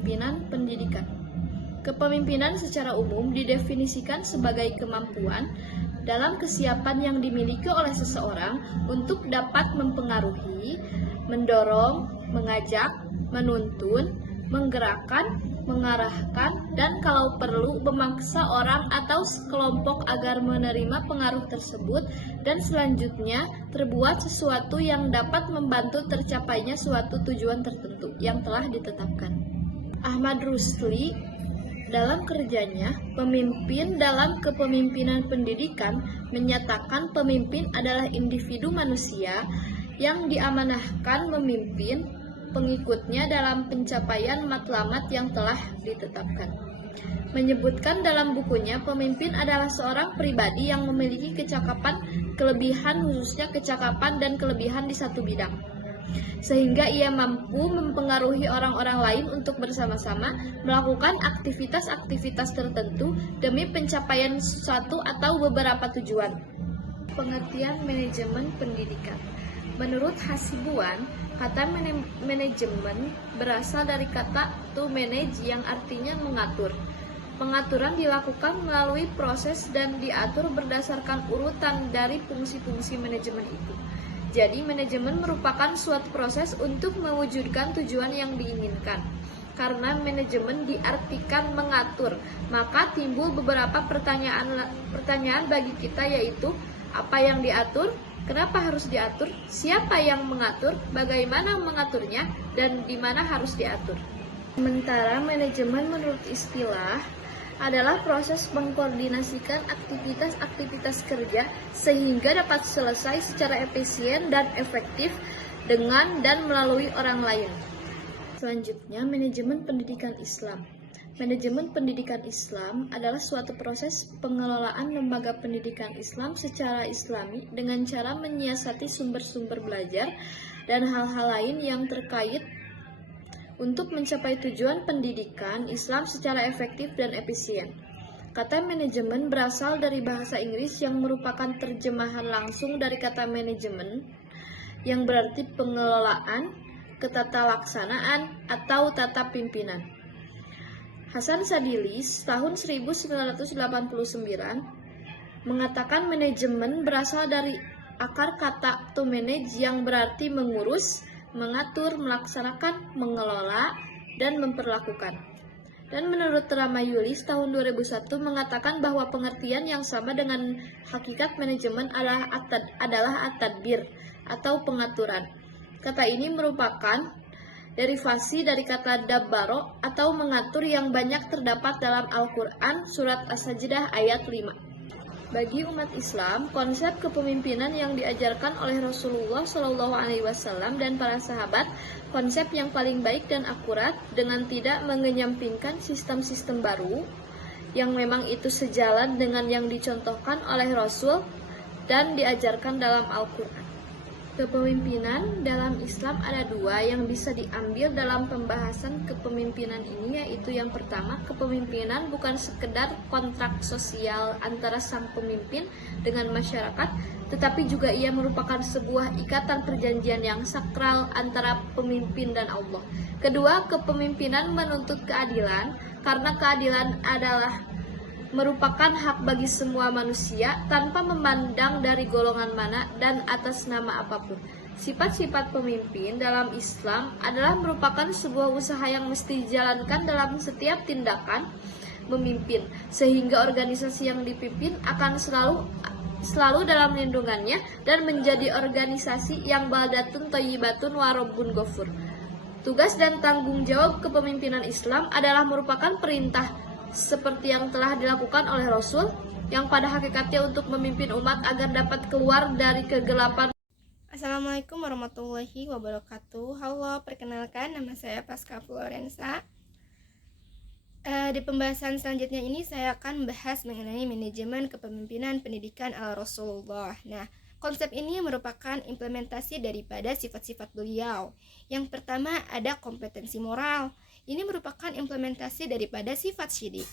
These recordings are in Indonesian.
kepemimpinan pendidikan. Kepemimpinan secara umum didefinisikan sebagai kemampuan dalam kesiapan yang dimiliki oleh seseorang untuk dapat mempengaruhi, mendorong, mengajak, menuntun, menggerakkan, mengarahkan, dan kalau perlu memaksa orang atau sekelompok agar menerima pengaruh tersebut dan selanjutnya terbuat sesuatu yang dapat membantu tercapainya suatu tujuan tertentu yang telah ditetapkan. Ahmad Rusli dalam kerjanya Pemimpin dalam Kepemimpinan Pendidikan menyatakan pemimpin adalah individu manusia yang diamanahkan memimpin pengikutnya dalam pencapaian matlamat yang telah ditetapkan. Menyebutkan dalam bukunya, pemimpin adalah seorang pribadi yang memiliki kecakapan, kelebihan khususnya kecakapan dan kelebihan di satu bidang, sehingga ia mampu mempengaruhi orang-orang lain untuk bersama-sama melakukan aktivitas-aktivitas tertentu demi pencapaian suatu atau beberapa tujuan. Pengertian manajemen pendidikan. Menurut Hasibuan, kata manajemen berasal dari kata to manage yang artinya mengatur. Pengaturan dilakukan melalui proses dan diatur berdasarkan urutan dari fungsi-fungsi manajemen itu. Jadi, manajemen merupakan suatu proses untuk mewujudkan tujuan yang diinginkan. Karena manajemen diartikan mengatur, maka timbul beberapa pertanyaan bagi kita, yaitu apa yang diatur, kenapa harus diatur, siapa yang mengatur, bagaimana mengaturnya, dan di mana harus diatur. Sementara manajemen menurut istilah adalah proses mengkoordinasikan aktivitas-aktivitas kerja sehingga dapat selesai secara efisien dan efektif dengan dan melalui orang lain. Selanjutnya, manajemen pendidikan Islam. Manajemen pendidikan Islam adalah suatu proses pengelolaan lembaga pendidikan Islam secara islami dengan cara menyiasati sumber-sumber belajar dan hal-hal lain yang terkait untuk mencapai tujuan pendidikan Islam secara efektif dan efisien. Kata manajemen berasal dari bahasa Inggris yang merupakan terjemahan langsung dari kata manajemen yang berarti pengelolaan, ketatalaksanaan, atau tata pimpinan. Hasan Sadili tahun 1989 mengatakan manajemen berasal dari akar kata to manage yang berarti mengurus, mengatur, melaksanakan, mengelola, dan memperlakukan. Dan menurut Ramayulis tahun 2001 mengatakan bahwa pengertian yang sama dengan hakikat manajemen adalah at-tadbir atau pengaturan. Kata ini merupakan derivasi dari kata dabbaro atau mengatur yang banyak terdapat dalam Al-Quran surat As-Sajdah ayat 5. Bagi umat Islam, konsep kepemimpinan yang diajarkan oleh Rasulullah SAW dan para sahabat, konsep yang paling baik dan akurat dengan tidak mengenyampingkan sistem-sistem baru yang memang itu sejalan dengan yang dicontohkan oleh Rasul dan diajarkan dalam Al-Quran. Kepemimpinan dalam Islam ada dua yang bisa diambil dalam pembahasan kepemimpinan ini, yaitu yang pertama, kepemimpinan bukan sekedar kontrak sosial antara sang pemimpin dengan masyarakat, tetapi juga ia merupakan sebuah ikatan perjanjian yang sakral antara pemimpin dan Allah. Kedua, kepemimpinan menuntut keadilan, karena keadilan adalah merupakan hak bagi semua manusia tanpa memandang dari golongan mana dan atas nama apapun. Sifat-sifat pemimpin dalam Islam adalah merupakan sebuah usaha yang mesti dijalankan dalam setiap tindakan memimpin, sehingga organisasi yang dipimpin akan selalu dalam lindungannya dan menjadi organisasi yang baldatun thayyibatun wa rabbun ghafur. Tugas dan tanggung jawab kepemimpinan Islam adalah merupakan perintah seperti yang telah dilakukan oleh Rasul, yang pada hakikatnya untuk memimpin umat agar dapat keluar dari kegelapan. Assalamualaikum warahmatullahi wabarakatuh. Halo, perkenalkan nama saya Pasca Florensa. Di pembahasan selanjutnya ini saya akan bahas mengenai manajemen kepemimpinan pendidikan ala Rasulullah. Nah, konsep ini merupakan implementasi daripada sifat-sifat beliau. Yang pertama ada kompetensi moral. Ini merupakan implementasi daripada sifat syidik.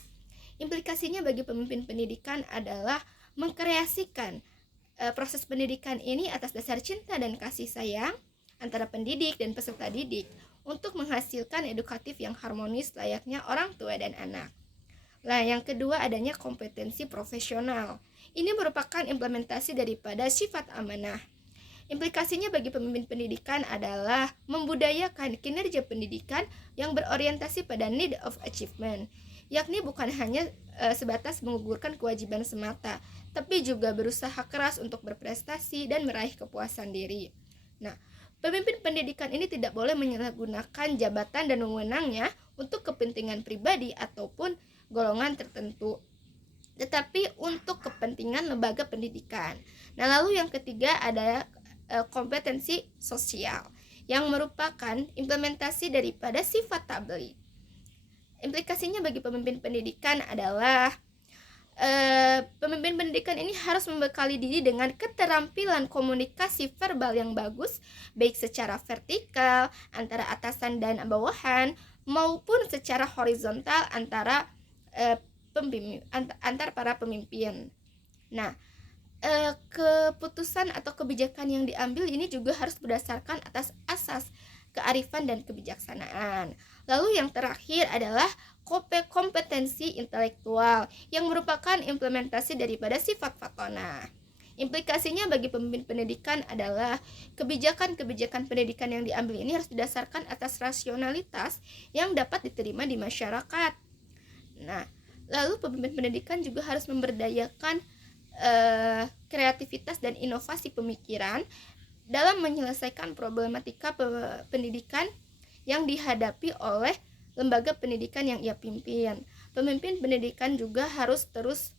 Implikasinya bagi pemimpin pendidikan adalah mengkreasikan proses pendidikan ini atas dasar cinta dan kasih sayang antara pendidik dan peserta didik untuk menghasilkan edukatif yang harmonis layaknya orang tua dan anak. Nah, yang kedua adanya kompetensi profesional. Ini merupakan implementasi daripada sifat amanah. Implikasinya bagi pemimpin pendidikan adalah membudayakan kinerja pendidikan yang berorientasi pada need of achievement, yakni bukan hanya sebatas menggugurkan kewajiban semata, tapi juga berusaha keras untuk berprestasi dan meraih kepuasan diri. Nah, pemimpin pendidikan ini tidak boleh menyalahgunakan jabatan dan wewenangnya untuk kepentingan pribadi ataupun golongan tertentu, tetapi untuk kepentingan lembaga pendidikan. Nah, lalu yang ketiga ada kompetensi sosial yang merupakan implementasi daripada sifat tabligh. Implikasinya bagi pemimpin pendidikan adalah pemimpin pendidikan ini harus membekali diri dengan keterampilan komunikasi verbal yang bagus, baik secara vertikal antara atasan dan bawahan maupun secara horizontal antara antar para pemimpin. Nah, keputusan atau kebijakan yang diambil ini juga harus berdasarkan atas asas kearifan dan kebijaksanaan. Lalu yang terakhir adalah kompetensi intelektual yang merupakan implementasi daripada sifat fatona. Implikasinya bagi pemimpin pendidikan adalah kebijakan-kebijakan pendidikan yang diambil ini harus didasarkan atas rasionalitas yang dapat diterima di masyarakat. Nah, lalu pemimpin pendidikan juga harus memberdayakan kreativitas dan inovasi pemikiran dalam menyelesaikan problematika pendidikan yang dihadapi oleh lembaga pendidikan yang ia pimpin. Pemimpin pendidikan juga harus terus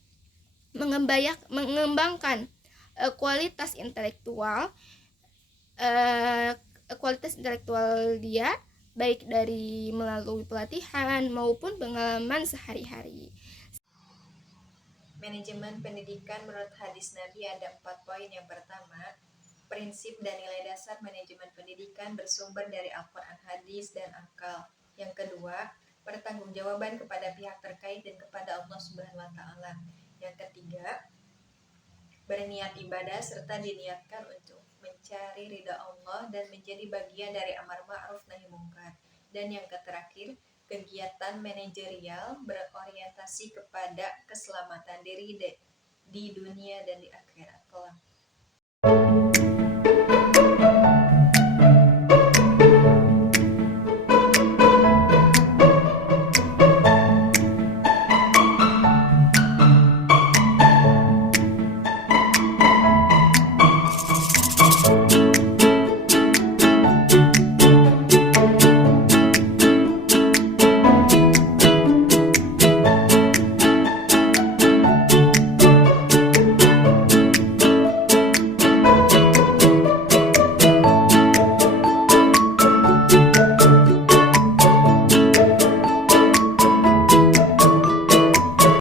mengembangkan kualitas intelektual dia, baik dari melalui pelatihan maupun pengalaman sehari-hari. Manajemen pendidikan menurut hadis Nabi ada 4 poin. Yang pertama, prinsip dan nilai dasar manajemen pendidikan bersumber dari Al-Quran, hadis, dan akal. Yang kedua, pertanggungjawaban kepada pihak terkait dan kepada Allah Subhanahu wa Ta'ala. Yang ketiga, berniat ibadah serta diniatkan untuk mencari ridha Allah dan menjadi bagian dari amar ma'ruf nahi munkar. Dan yang terakhir, kegiatan manajerial berorientasi kepada keselamatan diri di dunia dan di akhirat kelak.